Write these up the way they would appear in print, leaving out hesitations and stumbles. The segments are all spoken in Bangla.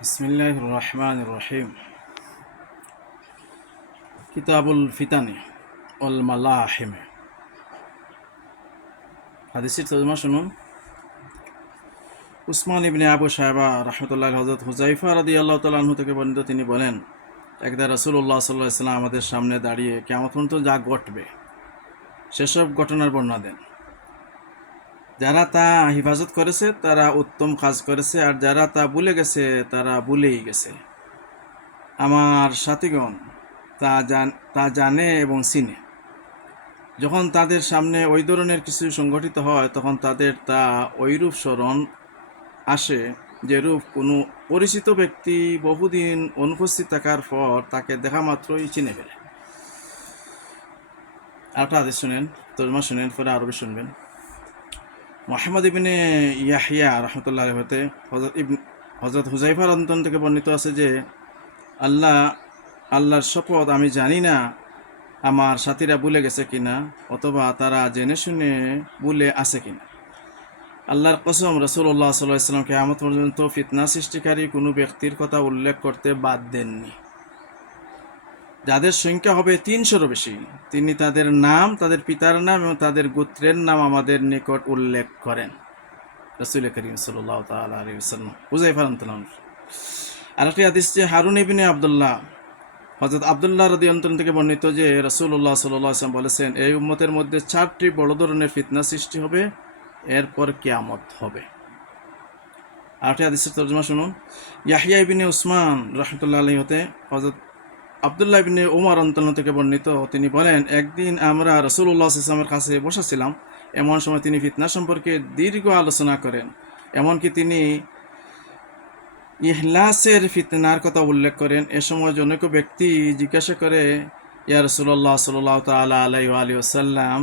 বিসমিল্লাহির রহমানির রহিম। কিতাবুল ফিতানি ওয়াল মালাহিম। হাদিসের তর্জমা শুনুন। উসমান ইবনে আবু সাহেবা রাহমাতুল্লাহ হযরত হুযায়ফা রাদিয়াল্লাহু তাআলা আনহু থেকে বর্ণিত, তিনি বলেন, একদা রাসূলুল্লাহ সাল্লাল্লাহু আলাইহি ওয়াসাল্লাম আমাদের সামনে দাঁড়িয়ে কিয়ামত পর্যন্ত যা ঘটবে সেসব ঘটনার বর্ণনা দেন। যারা তা হিফাজত করেছে তারা উত্তম কাজ করেছে, আর যারা তা ভুলে গেছে তারা ভুলেই গেছে। আমার সাথীগণ তা জানে এবং চিনে। যখন তাদের সামনে ওই ধরনের কিছু সংঘটিত হয় তখন তাদের তা ওইরূপ স্মরণ আসে যেরূপ কোনো পরিচিত ব্যক্তি বহুদিন অনুপস্থিত থাকার পর তাকে দেখা মাত্রই চিনে ফেলে। আরেকটা হাদিস শুনেন, তর্জমা শুনেন, পরে আরবি শুনবেন। মুহাম্মদ ইবনে ইয়াহিয়া রাহমাতুল্লাহ আলাইহি হতে হযরত হুযায়ফা রাদিয়াল্লাহু থেকে বর্ণিত আছে যে, আল্লাহর শপথ, আমি জানি না আমার সাথীরা ভুলে গেছে কিনা অথবা তারা জেনে শুনে ভুলে আছে কিনা। আল্লাহর কসম, রাসূলুল্লাহ সাল্লাল্লাহু আলাইহি ওয়াসাল্লাম কিয়ামত পর্যন্ত ফিতনা সৃষ্টিকারী কোনো ব্যক্তির কথা উল্লেখ করতে বাদ দেননি যাদের সংখ্যা হবে 300-এরও বেশি। তিনি তাদের নাম, তাদের পিতার নাম এবং তাদের গোত্রের নাম আমাদের নিকট উল্লেখ করেন। রাসূল করিম সাল্লাল্লাহু তাআলা আলাইহি ওয়াসাল্লাম। হুযায়ফা রাদিয়াল্লাহু আনহু। আরেকটি হাদিস যে হারুন ইবনে আব্দুল্লাহ হযরত আব্দুল্লাহ রাদিয়াল্লাহু আনহু থেকে বর্ণিত যে রাসূলুল্লাহ সাল্লাল্লাহু আলাইহি ওয়াসাল্লাম বলেছেন, এই উম্মতের মধ্যে 4টি বড় ধরনের ফিতনা সৃষ্টি হবে, এরপর কিয়ামত হবে। আরেকটি হাদিসের তর্জমা শুনুন। ইয়াহইয়া ইবনে উসমান রাহমাতুল্লাহি আলাইহি হতে হযরত আব্দুল্লাহ ইবনে উমর রাদিয়াল্লাহু থেকে বর্ণিত, তিনি বলেন, একদিন আমরা রাসূলুল্লাহ সাল্লাল্লাহু আলাইহি ওয়াসাল্লামের কাছে বসেছিলাম। এমন সময় তিনি ফিতনা সম্পর্কে দীর্ঘ আলোচনা করেন, এমনকি তিনি ইহলাসের ফিতনার কথা উল্লেখ করেন। এ সময় জনৈক ব্যক্তি জিজ্ঞাসা করে, ইয়া রাসূলুল্লাহ সাল্লাল্লাহু তাআলা আলাইহি ওয়া আলিহি ওয়াসাল্লাম,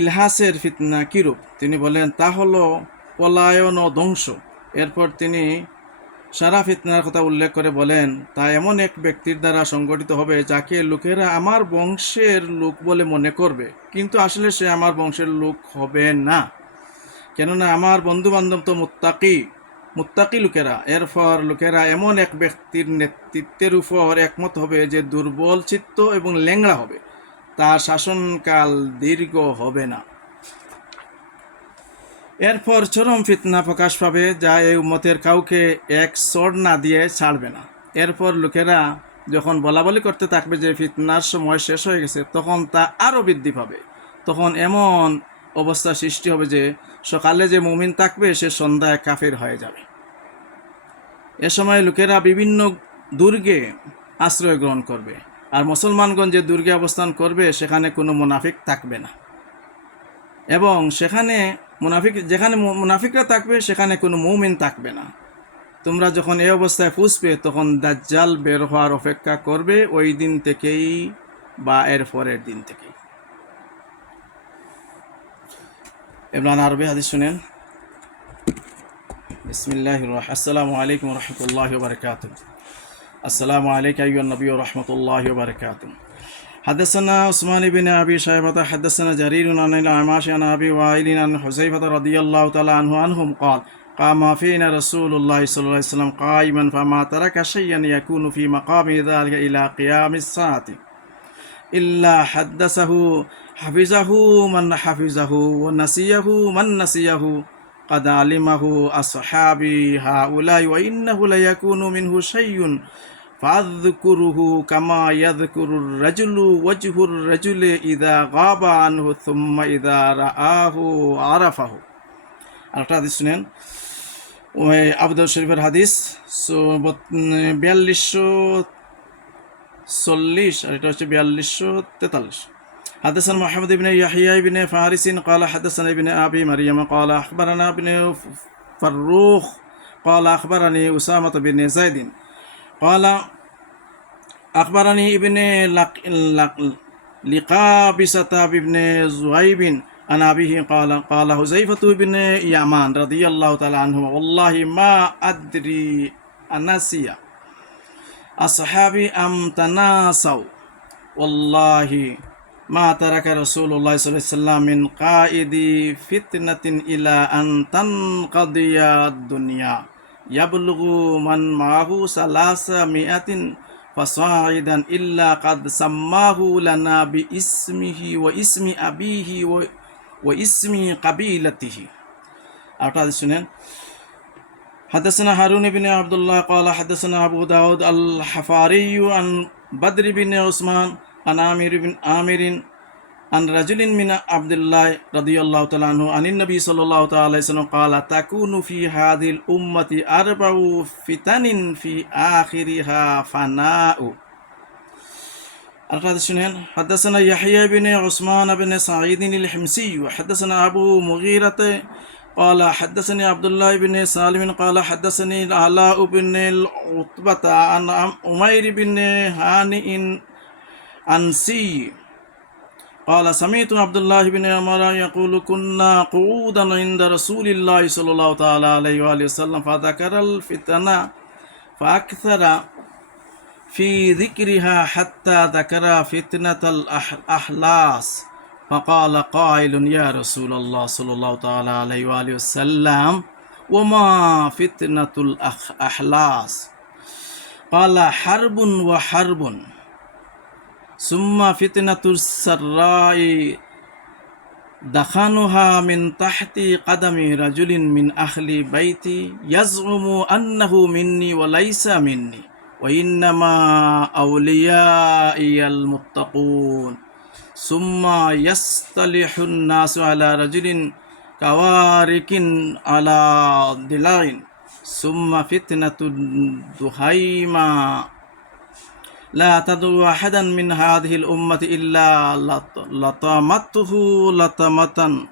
ইলহাসের ফিতনা কিরূপ? তিনি বলেন, তা হলো পলায়ন ও ধ্বংস। এরপর তিনি সারা ফিতনার কথা উল্লেখ করে বলেন, তা এমন এক ব্যক্তির দ্বারা সংগঠিত হবে যাকে লোকেরা আমার বংশের লোক বলে মনে করবে, কিন্তু আসলে সে আমার বংশের লোক হবে না, কেননা আমার বন্ধু বান্ধব তো মুত্তাকি লোকেরা। এরপর লোকেরা এমন এক ব্যক্তির নেতৃত্বের উপর একমত হবে যে দুর্বল চিত্ত এবং ল্যাংড়া হবে, তার শাসনকাল দীর্ঘ হবে না। এরপর চরম ফিতনা প্রকাশ পাবে, যা এই উম্মতের কাউকে এক চড় না দিয়ে ছাড়বে না। এরপর লোকেরা যখন বলাবলি করতে থাকবে যে ফিতনার সময় শেষ হয়ে গেছে, তখন তা আরও বৃদ্ধি পাবে। তখন এমন অবস্থা সৃষ্টি হবে যে সকালে যে মুমিন থাকবে সে সন্ধ্যায় কাফের হয়ে যাবে। এ সময় লোকেরা বিভিন্ন দুর্গে আশ্রয় গ্রহণ করবে, আর মুসলমানগণ যে দুর্গে অবস্থান করবে সেখানে কোনো মুনাফিক থাকবে না, এবং যেখানে মুনাফিকরা থাকবে সেখানে কোনো মুমিন থাকবে না। তোমরা যখন এই অবস্থায় পৌঁছবে তখন দাজ্জাল বের হওয়ার অপেক্ষা করবে, ওই দিন থেকেই বা এর পরের দিন থেকেই। এবার আরবি হাদিস শুনেন। আসসালামু আলাইকুম ওয়া রাহমাতুল্লাহি ওয়া বারাকাতুহু। আসসালামু আলাইকা আইয়ুহান নবী ওয়া রাহমাতুল্লাহি ওয়া বারাকাতুহু। حدثنا عثمان بن أبي شيبة حدثنا جرير عن الأعمش عن أبي وائل عن حذيفة رضي الله تعالى عنهم قال قام فينا رسول الله صلى الله عليه وسلم قائما فما ترك شيئا يكون في مقام ذلك إلى قيام الساعة إلا حفظه من حفظه ونسيه من نسيه قد علمه أصحابي هؤلاء وإنه ليكون منه شيء فاذكره كما يذكر الرجل وجه الرجل إذا غاب عنه ثم إذا رآه عرفه। আরেকটা হাদিস শুনেন, আবু দাউদ শরীফের হাদিস 4240, আর এটা হচ্ছে 4243। حدثنا محمد بن يحيى بن فارس قال حدثنا ابن أبي مريم قال أخبرنا ابن فروخ قال أخبرني أسامة بن زيد قال أخبرني ابن لقابسة بن زهيب عن أبيه قال حذيفة بن يمان رضي الله تعالى عنه والله ما أدري أنسي أصحابي أم تناسوا والله ما ترك رسول الله صلى الله عليه وسلم من قائد فتنة إلى أن تنقضي الدنيا ইয়াবলুগু মান মাহু সালাসা মিআতিন ফাসাইদান ইল্লা কাদ সাম্মাহু লানা বিইসমিহি ওয়া ইসমি আবিহি ওয়া ইসমি কাবিলাতিহি। আরটা শুনেন। حدثنا هارون بن عبد الله قال حدثنا أبو داود الحفاري عن بدر بن عثمان عن عامر عن رجل من عبد الله رضي الله تعالى عنه عن النبي صلى الله تعالى عليه وسلم قال تكون في هذه الأمة 4 فتن في آخرها فناء. حدثنا يحيى بن عثمان بن سعيد الحمصي حدثنا أبو مغيرة قال حدثني عبد الله بن سالم قال حدثني العلاء بن العتبة عن أمير بن هانئ أنسي قال سمعت عبد الله بن عمر يقول كنا قعودا عند رسول الله صلى الله تعالى عليه وآله وسلم فذكر الفتن فأكثر في ذكرها حتى ذكر فتنة الأحلاس فقال قائل يا رسول الله صلى الله تعالى عليه وآله وسلم وما فتنة الأحلاس قال حرب وحرب ثم فتنة السراء دخانها من تحت قدم رجل من أهل بيتي يزعم أنه مني وليس مني وإنما أوليائي المتقون ثم يصطلح الناس على رجل كوارك على ضلع ثم فتنة الدهيمة لا تدعو أحدا من هذه الأمة إلا لطمته لطمة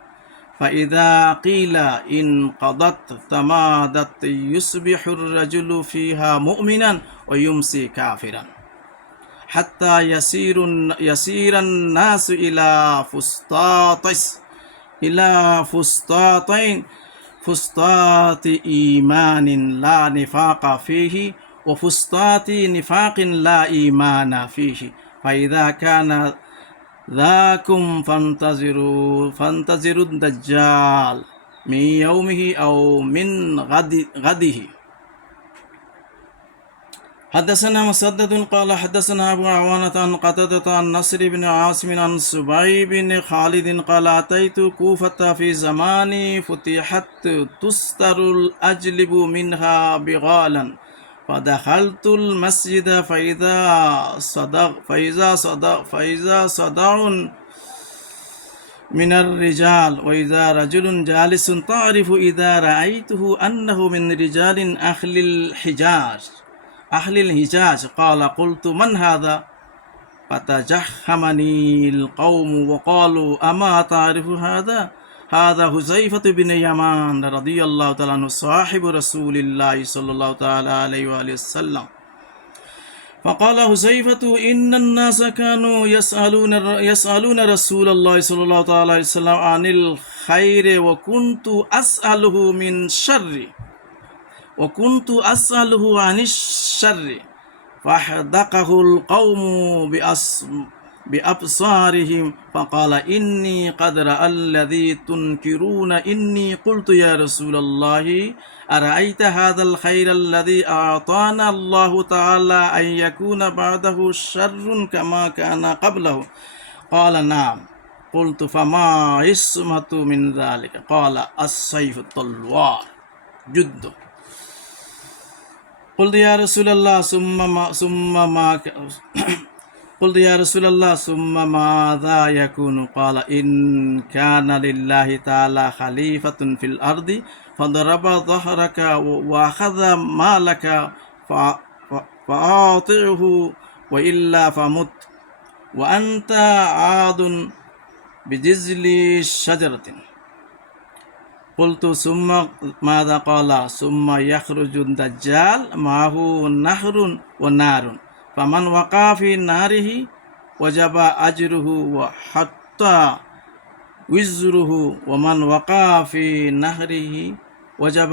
فإذا قيل إن قضت تمادت يصبح الرجل فيها مؤمنا ويمسي كافرا حتى يسير الناس إلى فسطاطين فسطاط إيمان لا نفاق فيه وفسطاط نفاق لا إيمان فيه فإذا كان ذاكم فانتظروا الدجال من يومه أو من غده. حدثنا مسدد قال حدثنا أبو عوانة عن قتادة عن نصر بن عاصم عن سبعي بن خالد قال أتيت كوفة في زمان فتحت تستر الأجلب منها بغالا فدخلت المسجد فإذا صدع من الرجال وإذا رجل جالس تعرف إذا رأيته أنه من رجال أهل الحجاز قال قلت من هذا فتجهمني القوم وقالوا أما تعرف هذا حذيفة بن يمان رضي الله تعالى عنه صاحب رسول الله صلى الله تعالى عليه وآله وسلم فقال حذيفة إن الناس كانوا يسألون رسول الله صلى الله تعالى عليه وسلم عن الخير وكنت أسأله عن الشر فحدقه القوم بأبصارهم فقال إني قد رأى الذي تنكرون إني قلت يا رسول الله أرأيت هذا الخير الذي أعطانا الله تعالى أن يكون بعده شر كما كان قبله قال نعم قلت فما عصمة من ذلك قال السيف الطلوار جد قلت يا رسول الله قلت يا رسول الله ثم ماذا يكون قال إن كان لله تعالى خليفة في الأرض فضرب ظهرك وأخذ مالك فأعطعه وإلا فمت وأنت عاد بجزل شجرة قلت ثم ماذا قال ثم يخرج الدجال معه نهر ونار فمن وقع في ناره وجب أجره وحتى وزره ومن وقع في نهره وجب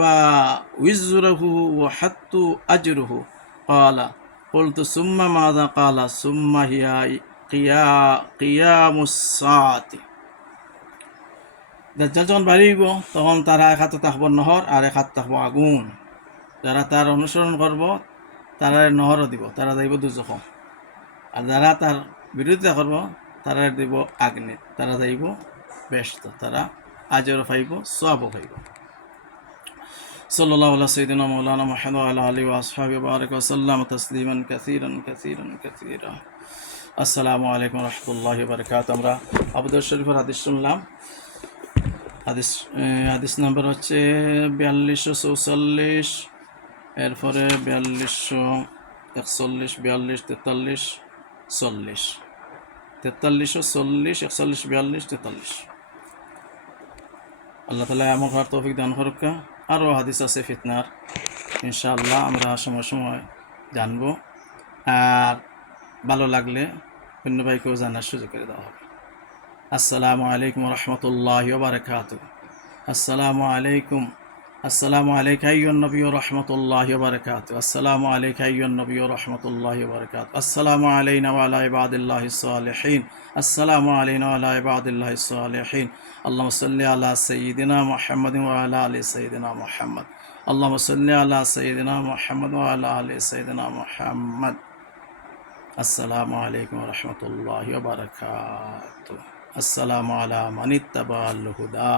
وزره وحتى أجره قال قلت ثم ماذا قال ثم هي قيام الساعة দাজ্জাল যখন বাড়িব তখন তার এক হাতে থাকবো নহর আর এক হাতে থাকবো আগুন। যারা তার অনুসরণ করব তারা নহরও দিব, তারা যাইব দুজখ। আর যারা তার বিরোধিতা করব তারা দিব আগ্নি, তারা যাইব ব্যস্ত, তারা আজরও পাইব, সওয়াবও পাইব। সাল্লাল্লাহু আলা সাইয়্যিদিনা মাওলানা মুহাম্মদ ওয়া আলা আলিহি ওয়া আসহাবিহি ওয়া বারাকা ওয়া সাল্লামা তাসলিমান কাসীরান কাসীরান কাসীরা। আসসালামু আলাইকুম ওয়া রাহমাতুল্লাহি ওয়া বারাকাতুহু। আমরা আবু দাউদ শরীফের হাদিস শুনলাম। হাদিস নাম্বার হচ্ছে 4244, এরপরে 4241, 42, 43, 40, 43, 40, 41, 42, 43। আল্লাহ তাআলা আমল করার তৌফিক দান করুক। আরও হাদিস আছে ফিতনার, ইনশাআল্লাহ আমরা সময় সময় জানব। আর ভালো লাগলে অন্য ভাইকেও জানার সুযোগ করে দেওয়া হবে। আসসালামু আলাইকুম রহমতুল্লাহি ওয়া বারাকাতুহু। আসসালামু আলাইকুম। আসসালামু আলাইকা আইয়ুহান নবী ওয়া রাহমাতুল্লাহি ওয়া বারাকাতুহু। আসসালামু আলাইকা আইয়ুহান নবী ওয়া রাহমাতুল্লাহি ওয়া বারাকাতুহু। আসসালামু আলাইনা ওয়া আলা ইবাদিল্লাহিস সালিহিন। আসসালামু আলাইনা ওয়া আলা ইবাদিল্লাহিস সালিহিন। আল্লাহুম্মা সাল্লি আলা সাইয়্যিদিনা মুহাম্মাদিন ওয়া আলা আলি সাইয়্যিদিনা মুহাম্মদ। আল্লাহুম্মা সাল্লি আলা সাইয়্যিদিনা মুহাম্মাদ ওয়া আলা আলি সাইয়্যিদিনা মুহাম্মদ। আসসালামু আলাইকুম ওয়া রাহমাতুল্লাহি ওয়া বারাকাতুহু। আসসালামু আলা মান ইত্তাবা'আল হুদা।